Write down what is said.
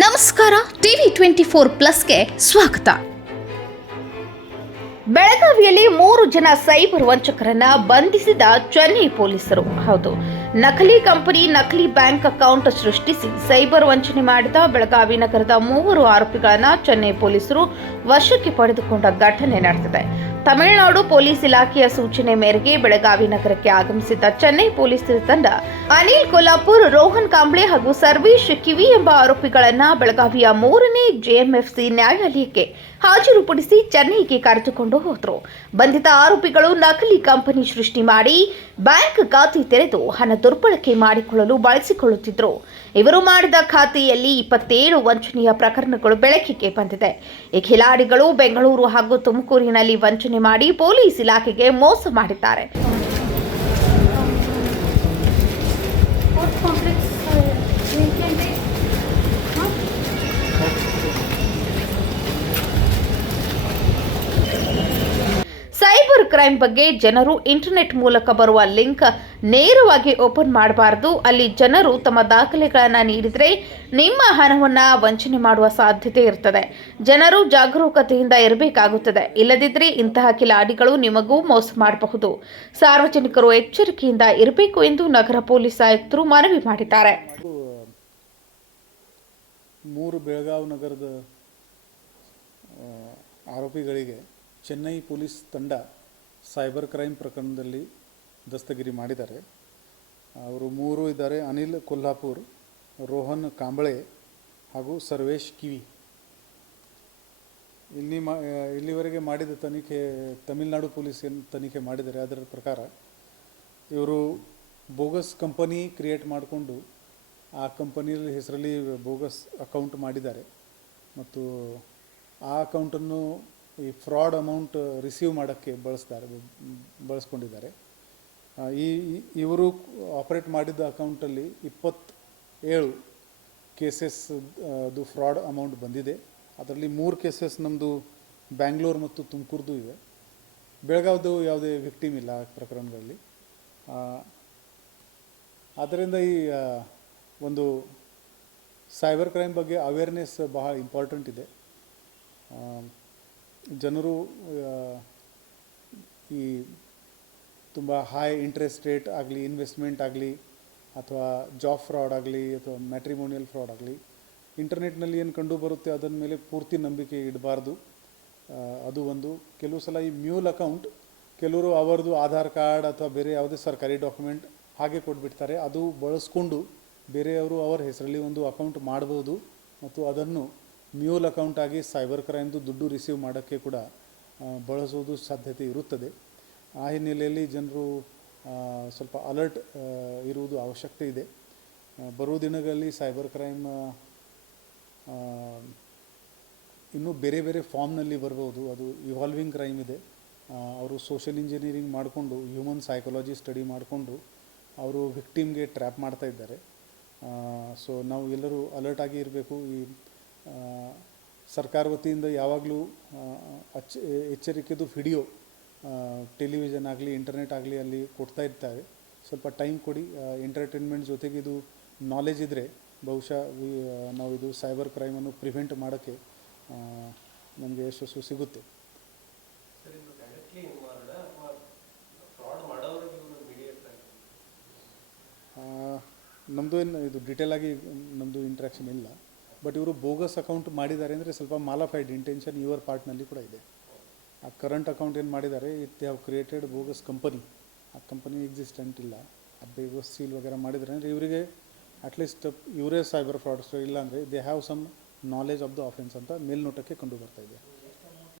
ನಮಸ್ಕಾರ, ಟಿವಿ 24+ಗೆ ಸ್ವಾಗತ. ಬೆಳಗಾವಿಯಲ್ಲಿ 3 ಜನ ಸೈಬರ್ ವಂಚಕರನ್ನ ಬಂಧಿಸಿದ ಚೆನ್ನೈ ಪೊಲೀಸರು. ಹೌದು, ನಕಲಿ ಕಂಪನಿ, ನಕಲಿ ಬ್ಯಾಂಕ್ ಅಕೌಂಟ್ ಸೃಷ್ಟಿಸಿ ಸೈಬರ್ ವಂಚನೆ ಮಾಡಿದ ಬೆಳಗಾವಿ ನಗರದ 3 ಆರೋಪಿಗಳನ್ನ ಚೆನ್ನೈ ಪೊಲೀಸರು ವಶಕ್ಕೆ ಪಡೆದುಕೊಂಡ ಘಟನೆ ನಡೆದಿದೆ. ತಮಿಳುನಾಡು ಪೊಲೀಸ್ ಇಲಾಖೆಯ ಸೂಚನೆ ಮೇರೆಗೆ ಬೆಳಗಾವಿ ನಗರಕ್ಕೆ ಆಗಮಿಸಿದ್ದ ಚೆನ್ನೈ ಪೊಲೀಸ್ ತಂಡ ಅನಿಲ್ ಕೊಲ್ಹಾಪುರ್, ರೋಹನ್ ಕಾಂಬ್ಳೆ ಹಾಗೂ ಸರ್ವೇಶ್ ಕಿವಿ ಎಂಬ ಆರೋಪಿಗಳನ್ನ ಬೆಳಗಾವಿಯ 3ನೇ ಜೆಎಂಎಫ್ಸಿ ನ್ಯಾಯಾಲಯಕ್ಕೆ ಹಾಜರುಪಡಿಸಿ ಚೆನ್ನೈಗೆ ಕರೆದುಕೊಂಡು ಹೋದರು. ಬಂಧಿತ ಆರೋಪಿಗಳು ನಕಲಿ ಕಂಪನಿ ಸೃಷ್ಟಿ ಮಾಡಿ ಬ್ಯಾಂಕ್ ಖಾತೆ ತೆರೆದು ಹಣ ದುರ್ಬಳಕೆ ಮಾಡಿಕೊಳ್ಳಲು ಬಳಸಿಕೊಳ್ಳುತ್ತಿದ್ದರು. ಇವರು ಮಾಡಿದ ಖಾತೆಯಲ್ಲಿ 27 ವಂಚನೆಯ ಪ್ರಕರಣಗಳು ಬೆಳಕಿಗೆ ಬಂದಿದೆ. ಈ ಖಿಲಾಡಿಗಳು ಬೆಂಗಳೂರು ಹಾಗೂ ತುಮಕೂರಿನಲ್ಲಿ ವಂಚನೆ ಮಾಡಿ ಪೊಲೀಸ್ ಇಲಾಖೆಗೆ ಮೋಸ ಮಾಡಿದ್ದಾರೆ. ಸೈಬರ್ ಕ್ರೈಮ್ ಬಗ್ಗೆ ಜನರು ಇಂಟರ್ನೆಟ್ ಮೂಲಕ ಬರುವ ಲಿಂಕ್ ನೇರವಾಗಿ ಓಪನ್ ಮಾಡಬಾರದು. ಅಲ್ಲಿ ಜನರು ತಮ್ಮ ದಾಖಲೆಗಳನ್ನು ನೀಡಿದರೆ ನಿಮ್ಮ ಹಣವನ್ನು ವಂಚನೆ ಮಾಡುವ ಸಾಧ್ಯತೆ ಇರುತ್ತದೆ. ಜನರು ಜಾಗರೂಕತೆಯಿಂದ ಇರಬೇಕಾಗುತ್ತದೆ. ಇಲ್ಲದಿದ್ದರೆ ಇಂತಹ ಕಿಲಾಡಿಗಳು ನಿಮಗೂ ಮೋಸ ಮಾಡಬಹುದು. ಸಾರ್ವಜನಿಕರು ಎಚ್ಚರಿಕೆಯಿಂದ ಇರಬೇಕು ಎಂದು ನಗರ ಪೊಲೀಸ್ ಆಯುಕ್ತರು ಮನವಿ ಮಾಡಿದ್ದಾರೆ. 3 ಬೆಳಗಾವಿ ನಗರದ ಆರೋಪಿಗಳಿಗೆ ಚೆನ್ನೈ ಪೊಲೀಸ್ ತಂಡ ಸೈಬರ್ ಕ್ರೈಮ್ ಪ್ರಕರಣದಲ್ಲಿ ದಸ್ತಗಿರಿ ಮಾಡಿದ್ದಾರೆ. ಅವರು 3 ಇದ್ದಾರೆ: ಅನಿಲ್ ಕೊಲ್ಹಾಪುರ್, ರೋಹನ್ ಕಾಂಬಳೆ ಹಾಗೂ ಸರ್ವೇಶ್ ಕಿವಿ. ಇಲ್ಲಿವರೆಗೆ ಮಾಡಿದ ತನಿಖೆ ತಮಿಳುನಾಡು ಪೊಲೀಸ್ ಏನು ತನಿಖೆ ಮಾಡಿದ್ದಾರೆ ಅದರ ಪ್ರಕಾರ ಇವರು ಬೋಗಸ್ ಕಂಪನಿ ಕ್ರಿಯೇಟ್ ಮಾಡಿಕೊಂಡು ಆ ಕಂಪನಿಯಲ್ಲಿ ಹೆಸರಲ್ಲಿ ಬೋಗಸ್ ಅಕೌಂಟ್ ಮಾಡಿದ್ದಾರೆ ಮತ್ತು ಆ ಅಕೌಂಟನ್ನು ಈ ಫ್ರಾಡ್ ಅಮೌಂಟ್ ರಿಸೀವ್ ಮಾಡೋಕ್ಕೆ ಬಳಸ್ಕೊಂಡಿದ್ದಾರೆ. ಇವರು ಆಪರೇಟ್ ಮಾಡಿದ ಅಕೌಂಟಲ್ಲಿ 27 ಕೇಸಸ್ ಅದು ಫ್ರಾಡ್ ಅಮೌಂಟ್ ಬಂದಿದೆ. ಅದರಲ್ಲಿ 3 ಕೇಸಸ್ ನಮ್ಮದು ಬ್ಯಾಂಗ್ಳೂರು ಮತ್ತು ತುಮಕೂರ್ದು ಇವೆ. ಬೆಳಗಾವಿದು ಯಾವುದೇ ವಿಕ್ಟಿಮ್ ಇಲ್ಲ ಆ ಪ್ರಕರಣಗಳಲ್ಲಿ. ಆದ್ದರಿಂದ ಈ ಒಂದು ಸೈಬರ್ ಕ್ರೈಮ್ ಬಗ್ಗೆ ಅವೇರ್ನೆಸ್ ಬಹಳ ಇಂಪಾರ್ಟೆಂಟ್ ಇದೆ. ಜನರು ಈ ತುಂಬ ಹೈ ಇಂಟ್ರೆಸ್ಟ್ ರೇಟ್ ಆಗಲಿ, ಇನ್ವೆಸ್ಟ್ಮೆಂಟ್ ಆಗಲಿ, ಅಥವಾ ಜಾಬ್ ಫ್ರಾಡ್ ಆಗಲಿ, ಅಥವಾ ಮ್ಯಾಟ್ರಿಮೋನಿಯಲ್ ಫ್ರಾಡ್ ಆಗಲಿ, ಇಂಟರ್ನೆಟ್ನಲ್ಲಿ ಏನು ಕಂಡು ಬರುತ್ತೆ ಅದರ ಮೇಲೆ ಪೂರ್ತಿ ನಂಬಿಕೆ ಇಡಬಾರ್ದು. ಅದು ಒಂದು. ಕೆಲವು ಸಲ ಈ ಮ್ಯೂಲ್ ಅಕೌಂಟ್ ಕೆಲವರು ಅವರದು ಆಧಾರ್ ಕಾರ್ಡ್ ಅಥವಾ ಬೇರೆ ಯಾವುದೇ ಸರ್ಕಾರಿ ಡಾಕ್ಯುಮೆಂಟ್ ಹಾಗೆ ಕೊಟ್ಬಿಡ್ತಾರೆ. ಅದು ಬಳಸ್ಕೊಂಡು ಬೇರೆಯವರು ಅವರ ಹೆಸರಲ್ಲಿ ಒಂದು ಅಕೌಂಟ್ ಮಾಡ್ಬೋದು ಮತ್ತು ಅದನ್ನು ಮ್ಯೂಲ್ ಅಕೌಂಟ್ ಆಗಿ ಸೈಬರ್ ಕ್ರೈಮ್ದು ದುಡ್ಡು ರಿಸೀವ್ ಮಾಡೋಕ್ಕೆ ಕೂಡ ಬಳಸೋದು ಸಾಧ್ಯತೆ ಇರುತ್ತದೆ. ಆ ಹಿನ್ನೆಲೆಯಲ್ಲಿ ಜನರು ಸ್ವಲ್ಪ ಅಲರ್ಟ್ ಇರುವುದು ಅವಶ್ಯಕತೆ ಇದೆ. ಬರುವ ದಿನಗಳಲ್ಲಿ ಸೈಬರ್ ಕ್ರೈಮ್ ಇನ್ನೂ ಬೇರೆ ಬೇರೆ ಫಾರ್ಮ್ನಲ್ಲಿ ಬರ್ಬೋದು. ಅದು ಇವಾಲ್ವಿಂಗ್ ಕ್ರೈಮ್ ಇದೆ. ಅವರು ಸೋಷಿಯಲ್ ಇಂಜಿನಿಯರಿಂಗ್ ಮಾಡಿಕೊಂಡು, ಹ್ಯೂಮನ್ ಸೈಕಾಲಜಿ ಸ್ಟಡಿ ಮಾಡಿಕೊಂಡು ಅವರು ವಿಕ್ಟಿಮ್ಗೆ ಟ್ರ್ಯಾಪ್ ಮಾಡ್ತಾ ಇದ್ದಾರೆ. ಸೊ ನಾವು ಎಲ್ಲರೂ ಅಲರ್ಟ್ ಆಗಿ ಇರಬೇಕು. ಈ ಸರ್ಕಾರ ವತಿಯಿಂದ ಯಾವಾಗಲೂ ಎಚ್ಚರಿಕೆದು ವಿಡಿಯೋ ಟೆಲಿವಿಷನ್ ಆಗಲಿ, ಇಂಟರ್ನೆಟ್ ಆಗಲಿ ಅಲ್ಲಿ ಕೊಡ್ತಾ ಇರ್ತಾರೆ. ಸ್ವಲ್ಪ ಟೈಮ್ ಕೊಡಿ. ಎಂಟರ್ಟೈನ್ಮೆಂಟ್ ಜೊತೆಗೆ ಇದು ನಾಲೆಜ್ ಇದ್ದರೆ ಬಹುಶಃ ನಾವು ಇದು ಸೈಬರ್ ಕ್ರೈಮನ್ನು ಪ್ರಿವೆಂಟ್ ಮಾಡೋಕ್ಕೆ ನಮಗೆ ಯಶಸ್ಸು ಸಿಗುತ್ತೆ. ನಮ್ಮದು ಏನು ಇದು ಡೀಟೇಲ್ ಆಗಿ ನಮ್ಮದು ಇಂಟ್ರಾಕ್ಷನ್ ಇಲ್ಲ. ಬಟ್ ಇವರು ಬೋಗಸ್ ಅಕೌಂಟ್ ಮಾಡಿದ್ದಾರೆ ಅಂದರೆ ಸ್ವಲ್ಪ ಮಾಲಫೈಡ್ ಇಂಟೆನ್ಷನ್ ಇವರ ಪಾರ್ಟ್ನಲ್ಲಿ ಕೂಡ ಇದೆ. ಆ ಕರೆಂಟ್ ಅಕೌಂಟ್ ಏನು ಮಾಡಿದ್ದಾರೆ, they have created bogus company. ಆ ಕಂಪನಿ ಎಕ್ಸಿಸ್ಟೆಂಟ್ ಇಲ್ಲ. ಆ ಬೋಗಸ್ ಸೀಲ್ ವಗೇರ ಮಾಡಿದ್ದಾರೆ ಅಂದರೆ ಇವರಿಗೆ ಅಟ್ಲೀಸ್ಟ್ ಇವರೇ ಸೈಬರ್ ಫ್ರಾಡ್ಸ್ಟರ್ ಇಲ್ಲ ಅಂದರೆ they have some knowledge of the offence ಅಂತ ಮೇಲ್ನೋಟಕ್ಕೆ ಕಂಡು ಬರ್ತಾ ಇದೆ.